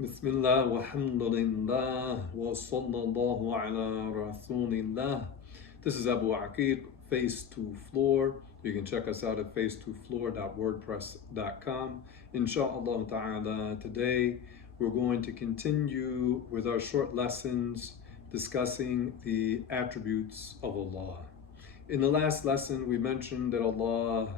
Bismillah walhamdulillah wa sallallahu ala rasulillah. This is Abu Aqiq, Face to Floor. You can check us out at face2floor.wordpress.com. Insha'Allah ta'ala, today we're going to continue with our short lessons discussing the attributes of Allah. In the last lesson, we mentioned that Allah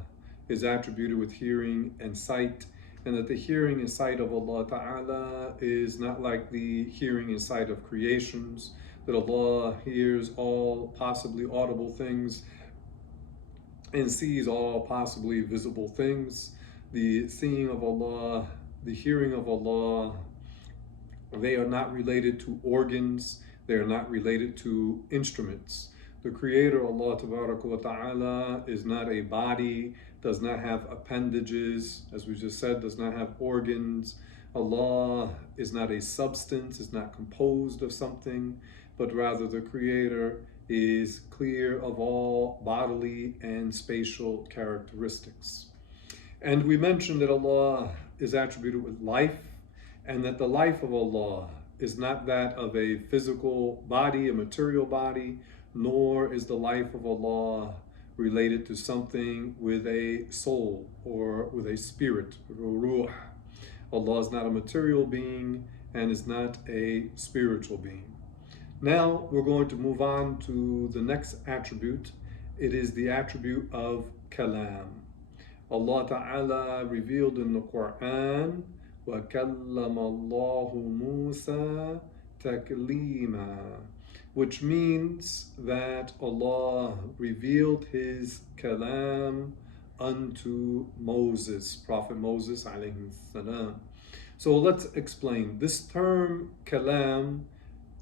is attributed with hearing and sight, and that the hearing and sight of Allah Ta'ala is not like the hearing and sight of creations, that Allah hears all possibly audible things and sees all possibly visible things. The seeing of Allah, the hearing of Allah, they are not related to organs, they are not related to instruments. The Creator, Allah Ta'ala, is not a body, does not have appendages, as we just said, does not have organs. Allah is not a substance, is not composed of something, but rather the Creator is clear of all bodily and spatial characteristics. And we mentioned that Allah is attributed with life, and that the life of Allah is not that of a physical body, a material body, nor is the life of Allah related to something with a soul or with a spirit, ruh. Allah is not a material being and is not a spiritual being. Now we're going to move on to the next attribute. It is the attribute of Kalaam. Allah Ta'ala revealed in the Quran, وَكَلَّمَ اللَّهُ مُوسَى تَكْلِيمًا, which means that Allah revealed His Kalaam unto Moses, Prophet Moses alayhi salam. So let's explain. This term Kalaam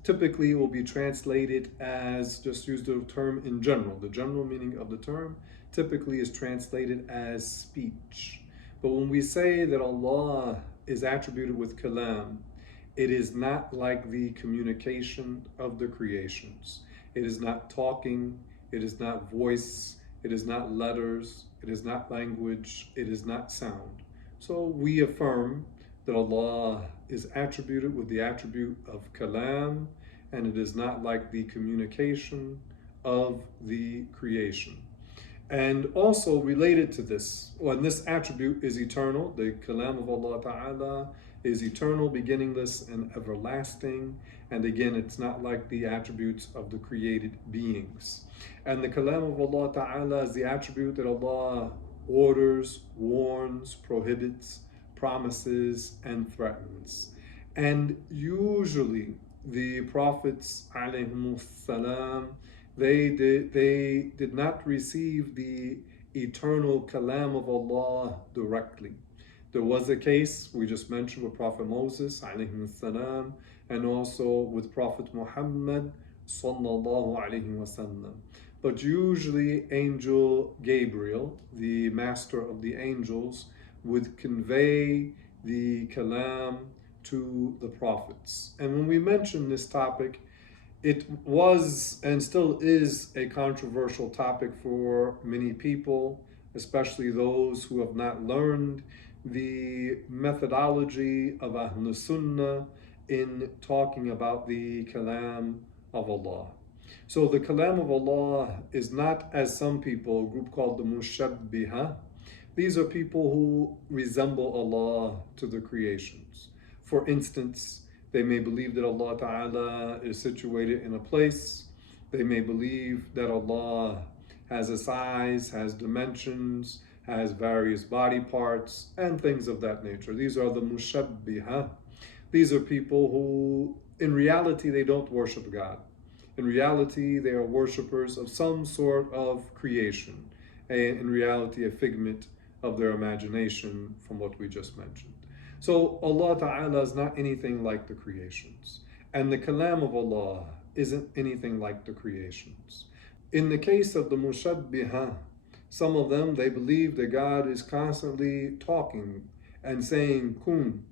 typically will be translated as, just use the term in general. The general meaning of the term typically is translated as speech. But when we say that Allah is attributed with Kalaam, it is not like the communication of the creations. It is not talking, it is not voice, it is not letters, it is not language, it is not sound. So we affirm that Allah is attributed with the attribute of Kalaam, and it is not like the communication of the creation. And also related to this, when this attribute is eternal, the Kalaam of Allah Ta'ala is eternal, beginningless, and everlasting. And again, it's not like the attributes of the created beings. And the Kalaam of Allah Ta'ala is the attribute that Allah orders, warns, prohibits, promises, and threatens. And usually the prophets alayhimus salam, they did not receive the eternal Kalaam of Allah directly. There was a case we just mentioned with Prophet Moses alayhi salam, and also with Prophet Muhammad sallallahu alayhi wasallam. But usually Angel Gabriel, the master of the angels, would convey the Kalaam to the prophets. And when we mention this topic, it was and still is a controversial topic for many people, especially those who have not learned the methodology of Ahl Sunnah in talking about the Kalaam of Allah. So the Kalaam of Allah is not, as some people, a group called the Mushabbiha. These are people who resemble Allah to the creations. For instance, they may believe that Allah Ta'ala is situated in a place. They may believe that Allah has a size, has dimensions, has various body parts, and things of that nature. These are the Mushabbiha. These are people who, in reality, they don't worship God. In reality, they are worshippers of some sort of creation, and in reality, a figment of their imagination from what we just mentioned. So Allah Ta'ala is not anything like the creations. And the Kalaam of Allah isn't anything like the creations. In the case of the Mushabbiha, some of them, they believe that God is constantly talking and saying kun,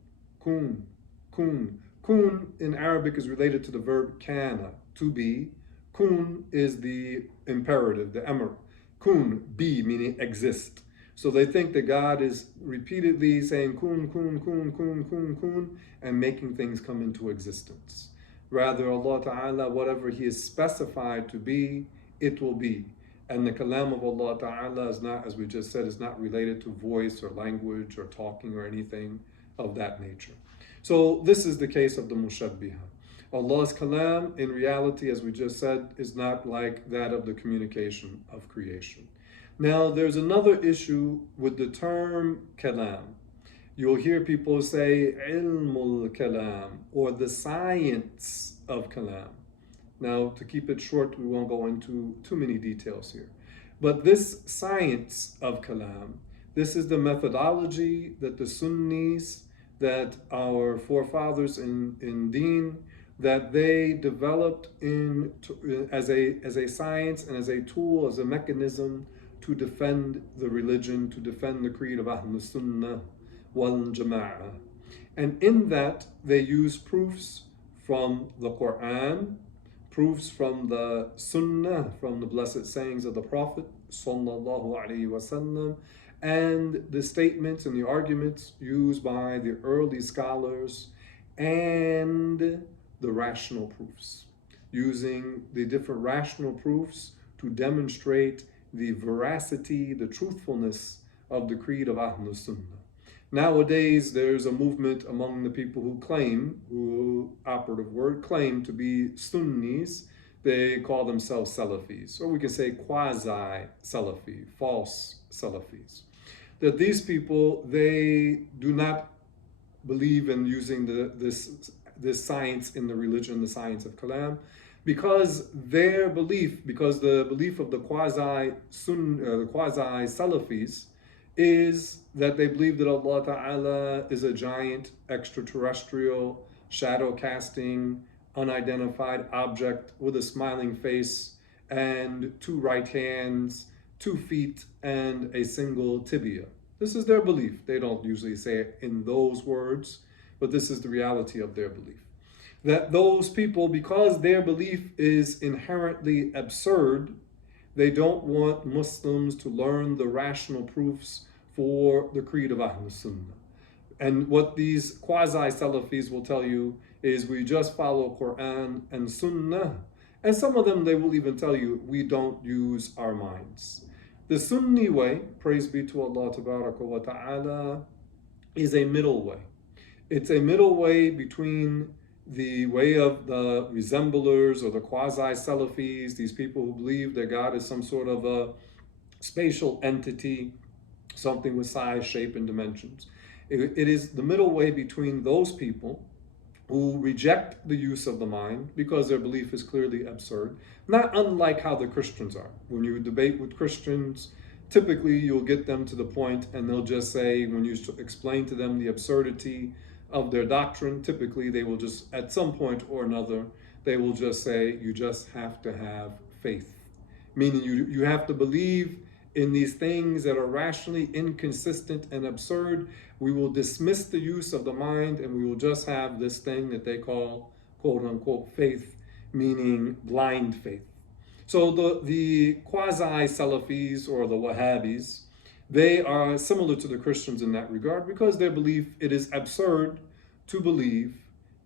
kun, kun. Kun in Arabic is related to the verb kana, to be. Kun is the imperative, the amr. Kun, be, meaning exist. So they think that God is repeatedly saying kun, kun, kun, kun, kun, kun, and making things come into existence. Rather, Allah Ta'ala, whatever He is specified to be, it will be. And the kalam of Allah Ta'ala is not, as we just said, is not related to voice or language or talking or anything of that nature. So this is the case of the mushabbiha. Allah's kalam, in reality, as we just said, is not like that of the communication of creation. Now, there's another issue with the term kalam. You'll hear people say ilmul kalam, or the science of kalam. Now, to keep it short, we won't go into too many details here. But this science of kalam, this is the methodology that the Sunnis, that our forefathers in Deen, that they developed as a science and as a tool, as a mechanism to defend the religion, to defend the creed of Ahl Sunnah wal Jama'ah. And in that, they use proofs from the Quran, proofs from the Sunnah, from the blessed sayings of the Prophet sallallahu alaihi wasallam, and the statements and the arguments used by the early scholars, and the rational proofs, using the different rational proofs to demonstrate the veracity, the truthfulness of the creed of Ahl Sunnah. Nowadays, there's a movement among the people who claim, operative word, claim to be Sunnis. They call themselves Salafis, or we can say quasi-Salafi, false Salafis. That these people, they do not believe in using this science in the religion, the science of Kalaam, because the belief of the quasi-Salafis is that they believe that Allah Ta'ala is a giant extraterrestrial, shadow casting, unidentified object with a smiling face and 2 right hands, 2 feet, and a single tibia. This is their belief. They don't usually say it in those words, but this is the reality of their belief. That those people, because their belief is inherently absurd, they don't want Muslims to learn the rational proofs for the creed of Ahl Sunnah. And what these quasi-Salafis will tell you is we just follow Quran and Sunnah. And some of them, they will even tell you, we don't use our minds. The Sunni way, praise be to Allah Tabaraka wa Ta'ala, is a middle way. It's a middle way between the way of the resemblers or the quasi-Salafis, these people who believe that God is some sort of a spatial entity, something with size, shape, and dimensions. It is the middle way between those people who reject the use of the mind because their belief is clearly absurd, not unlike how the Christians are. When you debate with Christians, typically you'll get them to the point and they'll just say, when you explain to them the absurdity of their doctrine, typically they will just, at some point or another, they will just say, you just have to have faith. Meaning you have to believe in these things that are rationally inconsistent and absurd. We will dismiss the use of the mind and we will just have this thing that they call, quote unquote, faith, meaning blind faith. So the quasi-Salafis or the Wahhabis, they are similar to the Christians in that regard because their belief, it is absurd to believe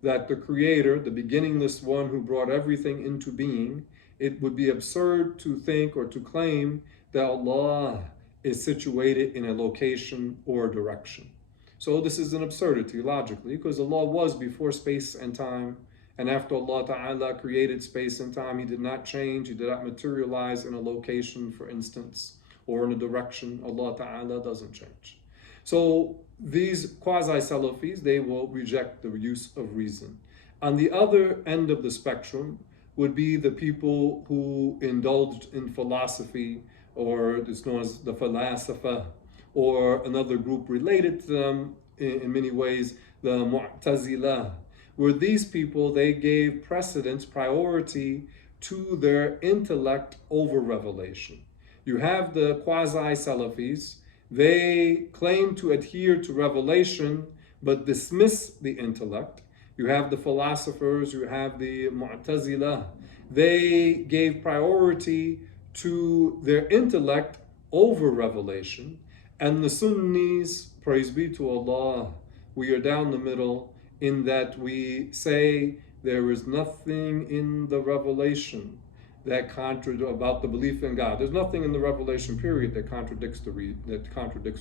that the Creator, the beginningless one who brought everything into being, it would be absurd to think or to claim that Allah is situated in a location or direction. So this is an absurdity logically because Allah was before space and time, and after Allah Ta'ala created space and time, He did not change, He did not materialize in a location, for instance, or in a direction. Allah Ta'ala doesn't change. So these quasi-Salafis, they will reject the use of reason. On the other end of the spectrum would be the people who indulged in philosophy, or it's known as the Falasifa, or another group related to them in many ways, the Mu'tazila, where these people, they gave precedence, priority to their intellect over revelation. You have the quasi-Salafis, they claim to adhere to revelation, but dismiss the intellect. You have the philosophers, you have the Mu'tazila, they gave priority to their intellect over revelation, And the Sunnis, praise be to Allah, we are down the middle in that we say there is nothing in the revelation that about the belief in God. There's nothing in the revelation period that contradicts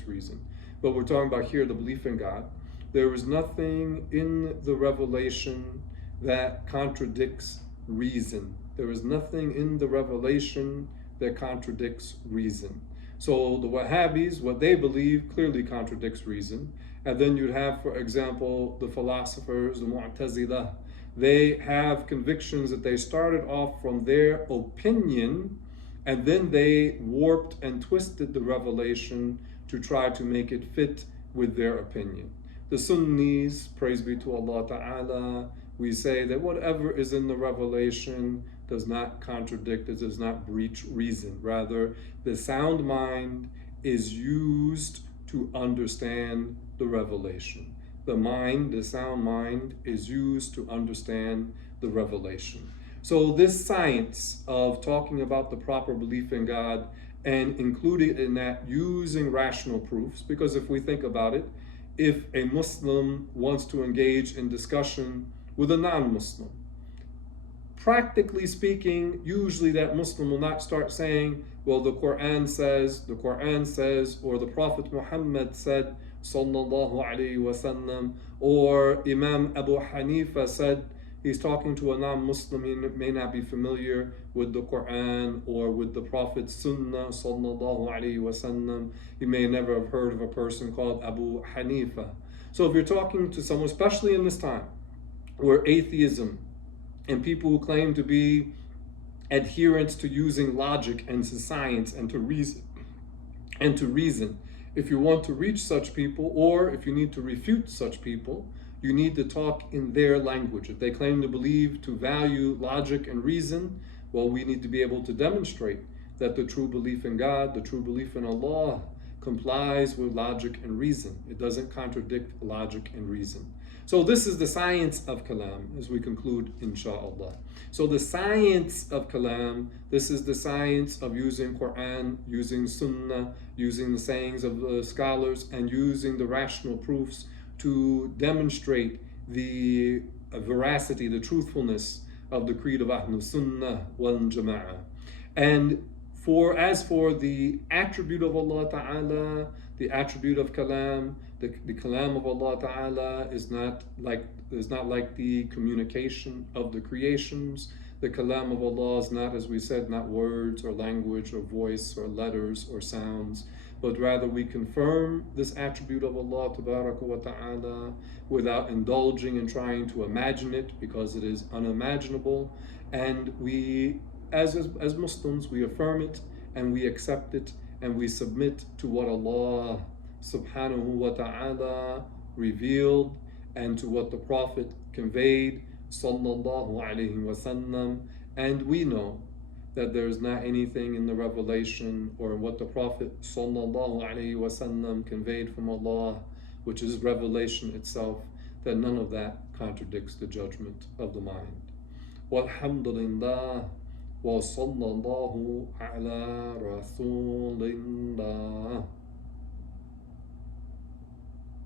reason. But we're talking about here the belief in God. There is nothing in the revelation that contradicts reason. There is nothing in the revelation that contradicts reason. So the Wahhabis, what they believe clearly contradicts reason. And then you'd have, for example, the philosophers, the Mu'tazilah. They have convictions that they started off from their opinion, and then they warped and twisted the revelation to try to make it fit with their opinion. The Sunnis, praise be to Allah Ta'ala, we say that whatever is in the revelation does not contradict, it does not breach reason. Rather, the sound mind is used to understand the revelation. The sound mind, is used to understand the revelation. So this science of talking about the proper belief in God and including in that using rational proofs, because if we think about it, if a Muslim wants to engage in discussion with a non-Muslim, practically speaking, usually that Muslim will not start saying, well, the Quran says, or the Prophet Muhammad said, sallallahu alayhi wasallam, or Imam Abu Hanifa said. He's talking to a non-Muslim, he may not be familiar with the Quran or with the Prophet's Sunnah, sallallahu alayhi wasallam. He may never have heard of a person called Abu Hanifa. So if you're talking to someone, especially in this time, where atheism and people who claim to be adherents to using logic and to science and to reason, if you want to reach such people, or if you need to refute such people, you need to talk in their language. If they claim to value logic and reason, well, we need to be able to demonstrate that the true belief in God, the true belief in Allah, complies with logic and reason. It doesn't contradict logic and reason. So this is the science of Kalaam, as we conclude, inshaAllah. So the science of Kalaam, this is the science of using Quran, using Sunnah, using the sayings of the scholars, and using the rational proofs to demonstrate the veracity, the truthfulness of the creed of Ahlul Sunnah wal Jama'ah. And as for the attribute of Allah Ta'ala, the attribute of Kalaam, the Kalaam of Allah Ta'ala is not like the communication of the creations. The Kalaam of Allah is not, as we said, not words or language or voice or letters or sounds, but rather we confirm this attribute of Allah Ta'ala without indulging in trying to imagine it, because it is unimaginable. And we, as Muslims, we affirm it and we accept it and we submit to what Allah Subhanahu wa Ta'ala revealed and to what the Prophet conveyed, sallallahu alayhi wasallam. And we know that there is not anything in the revelation or in what the Prophet sallallahu alayhi wasallam conveyed from Allah, which is revelation itself, that none of that contradicts the judgment of the mind. Walhamdulillah wa sallallahu ala rasulillah.